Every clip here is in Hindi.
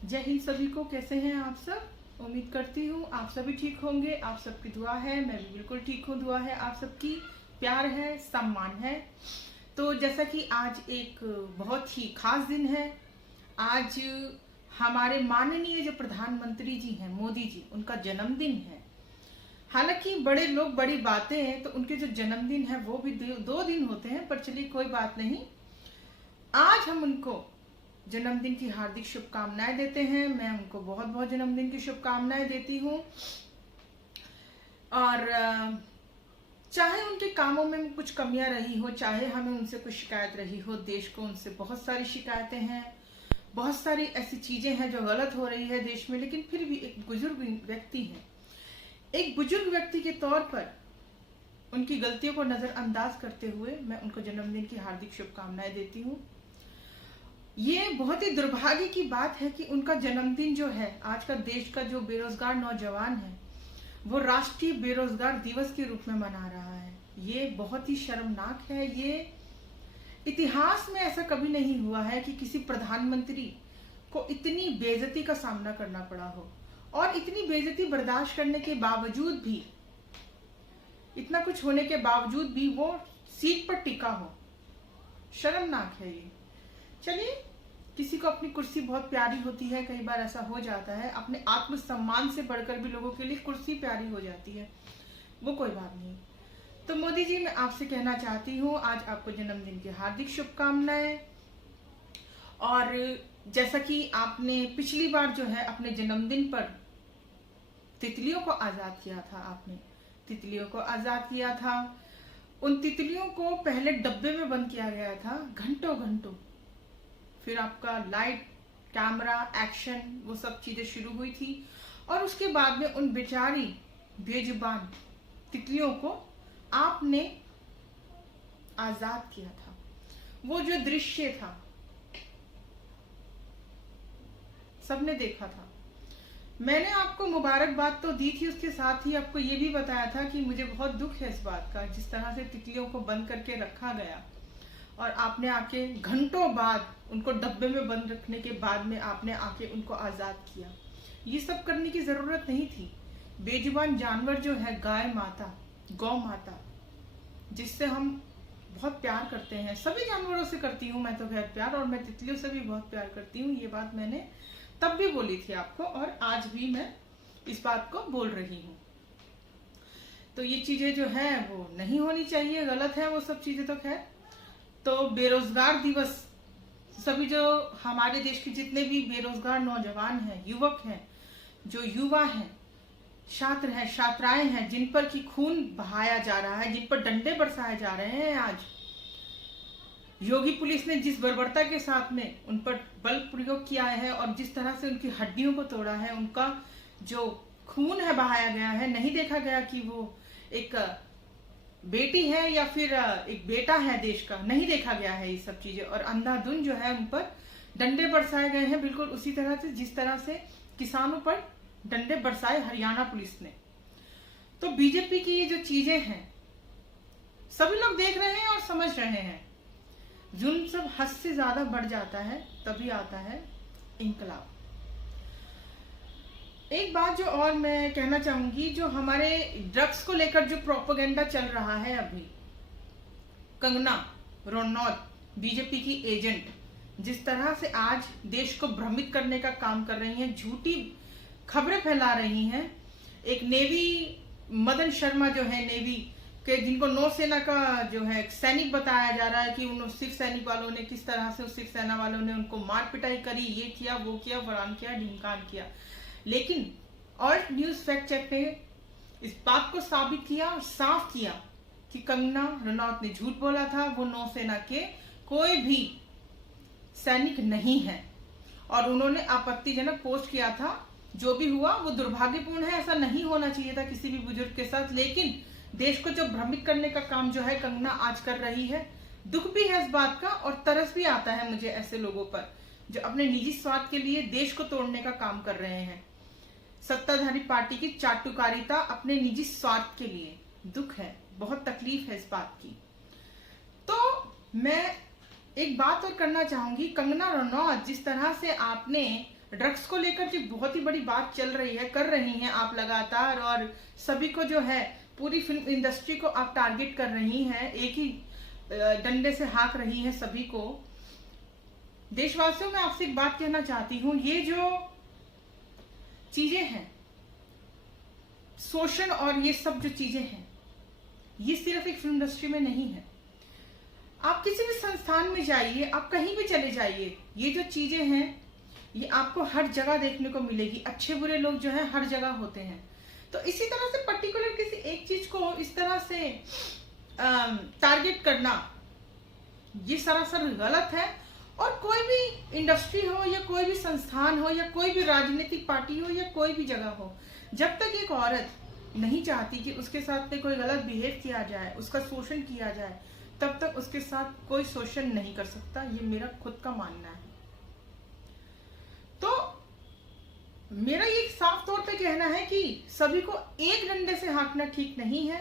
जय हिंद सभी को। कैसे हैं आप सब? उम्मीद करती हूँ आप सभी ठीक होंगे। आप सबकी दुआ है, मैं भी बिल्कुल ठीक हूँ। दुआ है आप सबकी, प्यार है, सम्मान है। तो जैसा कि आज एक बहुत ही खास दिन है। आज हमारे माननीय जो प्रधानमंत्री जी हैं, मोदी जी, उनका जन्मदिन है। हालांकि बड़े लोग बड़ी बातें हैं, तो उनके जो जन्मदिन है वो भी 2 दिन होते हैं, पर चलिए कोई बात नहीं। आज हम उनको जन्मदिन की हार्दिक शुभकामनाएं देते हैं। मैं उनको बहुत बहुत जन्मदिन की शुभकामनाएं देती हूँ। और चाहे उनके कामों में कुछ कमियां रही हो, चाहे हमें उनसे कुछ शिकायत रही हो, देश को उनसे बहुत सारी शिकायतें हैं, बहुत सारी ऐसी चीजें हैं जो गलत हो रही है देश में, लेकिन फिर भी एक बुजुर्ग व्यक्ति है। एक बुजुर्ग व्यक्ति के तौर पर उनकी गलतियों को नजरअंदाज करते हुए मैं उनको जन्मदिन की हार्दिक शुभकामनाएं देती हूँ। ये बहुत ही दुर्भाग्य की बात है कि उनका जन्मदिन जो है, आज का देश का जो बेरोजगार नौजवान है, वो राष्ट्रीय बेरोजगार दिवस के रूप में मना रहा है। ये बहुत ही शर्मनाक है। ये इतिहास में ऐसा कभी नहीं हुआ है कि किसी प्रधानमंत्री को इतनी बेइज्जती का सामना करना पड़ा हो, और इतनी बेइज्जती बर्दाश्त करने के बावजूद भी, इतना कुछ होने के बावजूद भी वो सीट पर टिका हो। शर्मनाक है ये। चलिए, किसी को अपनी कुर्सी बहुत प्यारी होती है, कई बार ऐसा हो जाता है, अपने आत्मसम्मान से बढ़कर भी लोगों के लिए कुर्सी प्यारी हो जाती है, वो कोई बात नहीं। तो मोदी जी, मैं आपसे कहना चाहती हूँ, आज आपको जन्मदिन की हार्दिक शुभकामनाएं। और जैसा कि आपने पिछली बार जो है अपने जन्मदिन पर तितलियों को आजाद किया था, आपने तितलियों को आजाद किया था। उन तितलियों को पहले डब्बे में बंद किया गया था घंटों घंटों, फिर आपका लाइट, कैमरा, एक्शन, वो सब चीजें शुरू हुई थी, और उसके बाद में उन बेचारी बेजुबान तितलियों को आपने आजाद किया था। वो जो दृश्य था सबने देखा था। मैंने आपको मुबारकबाद तो दी थी, उसके साथ ही आपको ये भी बताया था कि मुझे बहुत दुख है इस बात का, जिस तरह से तितलियों को बंद करके रखा गया, और आपने आके घंटों बाद उनको डब्बे में बंद रखने के बाद में आपने आके उनको आजाद किया। ये सब करने की जरूरत नहीं थी। बेजुबान जानवर जो है, गाय माता, गौ माता, जिससे हम बहुत प्यार करते हैं, सभी जानवरों से करती हूँ मैं तो खैर प्यार, और मैं तितलियों से भी बहुत प्यार करती हूँ। ये बात मैंने तब भी बोली थी आपको, और आज भी मैं इस बात को बोल रही हूँ। तो ये चीजें जो है वो नहीं होनी चाहिए, गलत है वो सब चीजें तो खैर। तो बेरोजगार दिवस, सभी जो हमारे देश के जितने भी बेरोजगार नौजवान हैं, युवक हैं, जो युवा हैं, छात्र हैं, छात्राएं हैं, जिन पर की खून बहाया जा रहा है, जिन पर डंडे बरसाए जा रहे हैं, आज योगी पुलिस ने जिस बर्बरता के साथ में उन पर बल प्रयोग किया है, और जिस तरह से उनकी हड्डियों को तोड़ा है, उनका जो खून है बहाया गया है, नहीं देखा गया कि वो एक बेटी है या फिर एक बेटा है देश का, नहीं देखा गया है ये सब चीजें। और अंधाधुंध जो है उन पर डंडे बरसाए गए हैं, बिल्कुल उसी तरह से जिस तरह से किसानों पर डंडे बरसाए हरियाणा पुलिस ने। तो बीजेपी की ये जो चीजें हैं सभी लोग देख रहे हैं और समझ रहे हैं। जुल्म सब हद से ज्यादा बढ़ जाता है, तभी आता है इंकलाब। एक बात जो और मैं कहना चाहूंगी, जो हमारे ड्रग्स को लेकर जो प्रोपेगेंडा चल रहा है अभी, कंगना रनौत बीजेपी की एजेंट जिस तरह से आज देश को भ्रमित करने का काम कर रही हैं, झूठी खबरें फैला रही हैं। एक नेवी, मदन शर्मा जो है नेवी के, जिनको नौसेना का जो है सैनिक बताया जा रहा है कि उन सिख सैनिक वालों ने किस तरह से, उस सिख सेना वालों ने उनको मार पिटाई करी, ये किया, वो किया, फलान किया, ढिमकान किया। लेकिन और न्यूज फैक्ट चेक ने इस बात को साबित किया और साफ किया कि कंगना रनौत ने झूठ बोला था। वो नौसेना के कोई भी सैनिक नहीं है, और उन्होंने आपत्तिजनक पोस्ट किया था। जो भी हुआ वो दुर्भाग्यपूर्ण है, ऐसा नहीं होना चाहिए था किसी भी बुजुर्ग के साथ, लेकिन देश को जो भ्रमित करने का काम जो है कंगना आज कर रही है, दुख भी है इस बात का, और तरस भी आता है मुझे ऐसे लोगों पर जो अपने निजी स्वार्थ के लिए देश को तोड़ने का काम कर रहे हैं। सत्ताधारी पार्टी की चाटुकारिता अपने निजी स्वार्थ के लिए, दुख है, बहुत तकलीफ है इस बात की। तो मैं एक बात और करना चाहूंगी, कंगना रनौत, जिस तरह से आपने ड्रग्स को लेकर जो बहुत ही बड़ी बात चल रही है, कर रही हैं आप लगातार, और सभी को जो है पूरी फिल्म इंडस्ट्री को आप टारगेट कर रही हैं, एक ही डंडे से हाँक रही हैं सभी को। देशवासियों, मैं आपसे एक बात कहना चाहती हूँ, ये जो चीजें हैं, शोषण और ये सब जो चीजें हैं, ये सिर्फ एक फिल्म इंडस्ट्री में नहीं है। आप किसी भी संस्थान में जाइए, आप कहीं भी चले जाइए, ये जो चीजें हैं ये आपको हर जगह देखने को मिलेगी। अच्छे बुरे लोग जो है हर जगह होते हैं। तो इसी तरह से पर्टिकुलर किसी एक चीज को इस तरह से टारगेट करना, ये सरासर गलत है। और कोई भी इंडस्ट्री हो या कोई भी संस्थान हो या कोई भी राजनीतिक पार्टी हो या कोई भी जगह हो, जब तक एक औरत नहीं चाहती कि उसके साथ में कोई गलत बिहेव किया जाए, उसका शोषण किया जाए, तब तक उसके साथ कोई शोषण नहीं कर सकता। ये मेरा खुद का मानना है। तो मेरा ये साफ तौर पे कहना है कि सभी को एक डंडे से हाँकना ठीक नहीं है।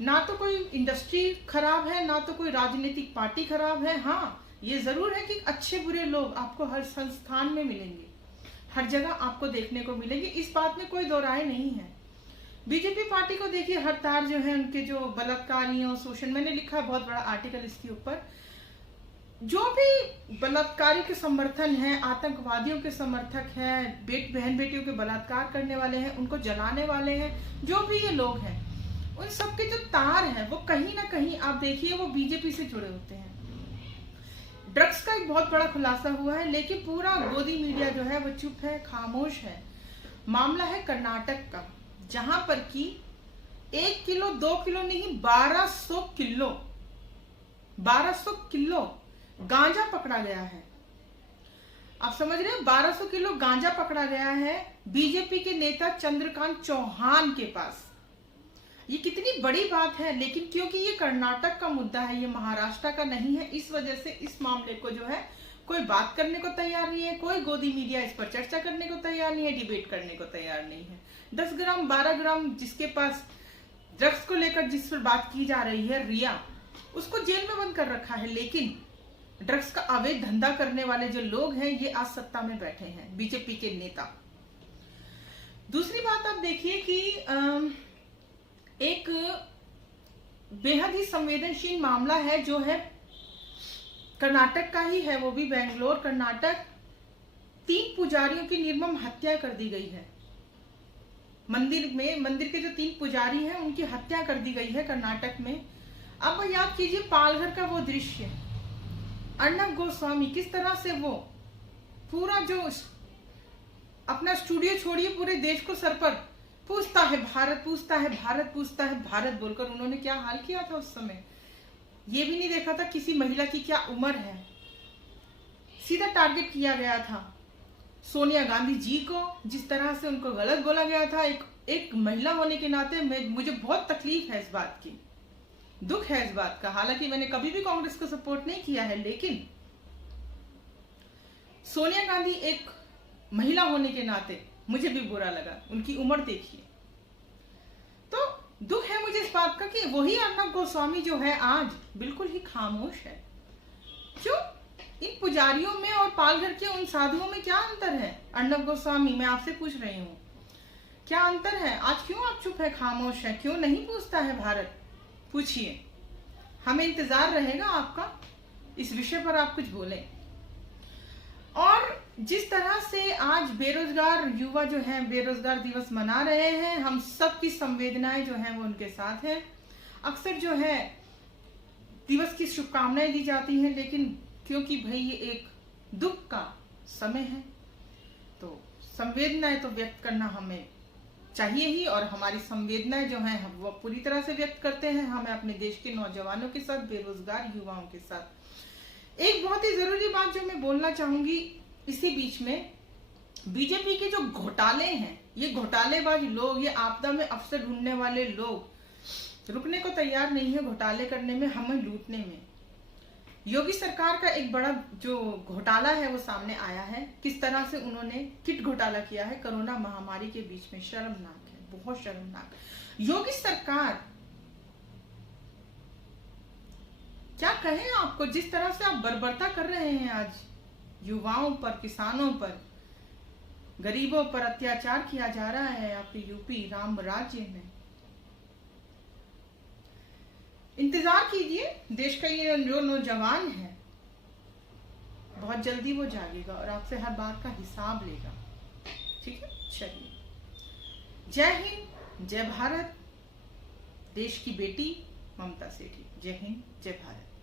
ना तो कोई इंडस्ट्री खराब है, ना तो कोई राजनीतिक पार्टी खराब है। हाँ, ये जरूर है कि अच्छे बुरे लोग आपको हर संस्थान में मिलेंगे, हर जगह आपको देखने को मिलेंगे, इस बात में कोई दो राय नहीं है। बीजेपी पार्टी को देखिए, हर तार जो है उनके जो बलात्कारियों, शोषण, मैंने लिखा है बहुत बड़ा आर्टिकल इसके ऊपर, जो भी बलात्कारी के समर्थन है, आतंकवादियों के समर्थक हैं, बहन बेटियों के बलात्कार करने वाले हैं, उनको जलाने वाले हैं, जो भी ये लोग हैं, उन सबके जो तार हैं वो कहीं ना कहीं आप देखिए वो बीजेपी से जुड़े होते हैं। ड्रग्स का एक बहुत बड़ा खुलासा हुआ है, लेकिन पूरा गोदी मीडिया जो है वो चुप है, खामोश है। मामला है कर्नाटक का, जहां पर कि 1 किलो 2 किलो नहीं 1200 किलो गांजा पकड़ा गया है। आप समझ रहे हैं, 1200 किलो गांजा पकड़ा गया है बीजेपी के नेता चंद्रकांत चौहान के पास। ये कितनी बड़ी बात है। लेकिन क्योंकि ये कर्नाटक का मुद्दा है, ये महाराष्ट्र का नहीं है, इस वजह से इस मामले को जो है कोई बात करने को तैयार नहीं है, कोई गोदी मीडिया इस पर चर्चा करने को तैयार नहीं है, डिबेट करने को तैयार नहीं है। 10 ग्राम 12 ग्राम जिसके पास ड्रग्स को लेकर जिस पर बात की जा रही है, रिया, उसको जेल में बंद कर रखा है। लेकिन ड्रग्स का अवैध धंधा करने वाले जो लोग हैं, ये आज सत्ता में बैठे हैं, बीजेपी के नेता। दूसरी बात आप देखिए कि एक बेहद ही संवेदनशील मामला है जो है कर्नाटक का ही है, वो भी बेंगलोर कर्नाटक। 3 पुजारियों की निर्मम हत्या कर दी गई है। मंदिर के जो 3 पुजारी हैं उनकी हत्या कर दी गई है कर्नाटक में। अब याद कीजिए पालघर का वो दृश्य, अर्णब गोस्वामी किस तरह से वो पूरा जो अपना स्टूडियो छोड़िए, पूरे देश को सर पर पूछता है भारत, पूछता है भारत, पूछता है भारत बोलकर उन्होंने क्या हाल किया था उस समय। ये भी नहीं देखा था किसी महिला की क्या उम्र है। सीधा टारगेट किया गया था सोनिया गांधी जी को, जिस तरह से उनको गलत बोला गया था। एक महिला होने के नाते मुझे बहुत तकलीफ है इस बात की, दुख है इस बात का। हालांकि मैंने कभी भी कांग्रेस को सपोर्ट नहीं किया है, लेकिन सोनिया गांधी एक महिला होने के नाते मुझे भी बुरा लगा। उनकी उम्र देखिए, तो दुख है मुझे इस बात का कि वही अर्णब गोस्वामी जो है आज बिल्कुल ही खामोश है। क्यों? इन पुजारियों में और पालघर के उन साधुओं में क्या अंतर है? अर्णब गोस्वामी, मैं आपसे पूछ रही हूँ, क्या अंतर है? आज क्यों आप चुप है, खामोश है? क्यों नहीं पूछता है भारत? पूछिए, हमें इंतजार रहेगा आपका, इस विषय पर आप कुछ बोलें। और जिस तरह से आज बेरोजगार युवा जो हैं बेरोजगार दिवस मना रहे हैं, हम सबकी संवेदनाएं जो हैं वो उनके साथ हैं। अक्सर जो है दिवस की शुभकामनाएं दी जाती हैं, लेकिन क्योंकि भाई ये एक दुख का समय है, तो संवेदनाएं तो व्यक्त करना हमें चाहिए ही। और हमारी संवेदनाएं जो हैं वो पूरी तरह से व्यक्त करते हैं हमें अपने देश के नौजवानों के साथ, बेरोजगार युवाओं के साथ। एक बहुत ही जरूरी बात जो मैं बोलना चाहूंगी इसी बीच में, बीजेपी के जो घोटाले हैं, ये घोटालेबाज लोग, ये आपदा में अफसर ढूंढने वाले लोग रुकने को तैयार नहीं है घोटाले करने में, हमें लूटने में। योगी सरकार का एक बड़ा जो घोटाला है वो सामने आया है, किस तरह से उन्होंने किट घोटाला किया है कोरोना महामारी के बीच में। शर्मनाक है, बहुत शर्मनाक। योगी सरकार, क्या कहें आपको, जिस तरह से आप बर्बरता कर रहे हैं आज युवाओं पर, किसानों पर, गरीबों पर अत्याचार किया जा रहा है आपके यूपी राम राज्य में। इंतजार कीजिए, देश का ये जो नौजवान है बहुत जल्दी वो जागेगा और आपसे हर बात का हिसाब लेगा। ठीक है, चलिए, जय हिंद, जय भारत। देश की बेटी ममता सेठी। जय हिंद, जय भारत।